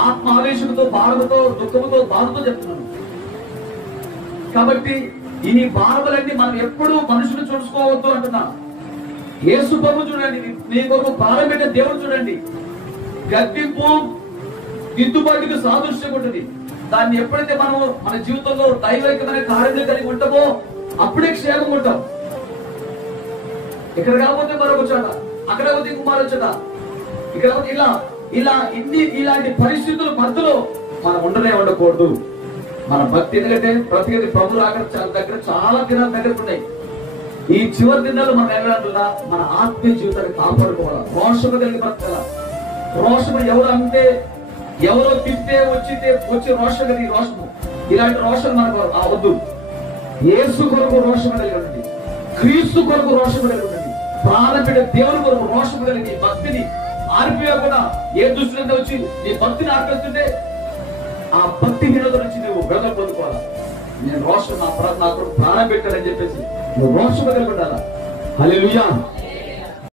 ఆత్మ ఆవేశంతో, భారముతో, దుఃఖముతో, బాధతో చెప్తున్నాను. కాబట్టి ఈ భారములన్నీ మనం ఎప్పుడు మనుషులు చూసుకోవద్దు అంటున్నా. యేసు ప్రభు చూడండి, మీ కొరకు భారం పెట్టే దేవుడు చూడండి. గద్దింపు దిద్దుబాటుకు సాదృశ్యం ఉంటుంది. దాన్ని ఎప్పుడైతే మనం మన జీవితంలో దైవికమైన కార్యాలు కలిగి ఉంటామో అప్పుడే క్షేమం ఉంటాం. ఇక్కడ కాకపోతే మరొక చోట, అక్కడ కాకపోతే ఇంకో చోట, ఇక్కడ ఇలా ఇలా ఇలాంటి పరిస్థితుల మధ్యలో మనం ఉండకూడదు. మన భక్తి, ఎందుకంటే ప్రతి ప్రభు దగ్గర చాలా దినాలు దగ్గర ఉన్నాయి. ఈ చివరి దినాలు మనం ఎలాంటిలా మన ఆత్మీయ జీవితాన్ని కాపాడుకోవాలా, రోషము కలిగి బ్రతకాల. రోషము ఎవరు అంటే ఎవరో తిట్టే వచ్చి రోషం కలిగి రోషము, ఇలాంటి రోషం మనకు వద్దు. యేసు కొరకు రోషము కలిగి ఉండండి, క్రీస్తు కొరకు రోషము కలిగి ఉండండి, ప్రాణపెట్ట దేవుని కొరకు రోషము కలిగి భక్తిని ఆర్పియకుండా ఏ దృష్టిలో వచ్చి నీ భక్తిని ఆర్పిస్తుంటే ఆ భక్తిహీనత నుంచి నువ్వు విడుదల పొందుకోవాలా. నేను రోషం నా కొరకు ప్రాణం పెట్టాలని చెప్పేసి నువ్వు రోషము కలిగి ఉండాలా. హల్లెలూయా.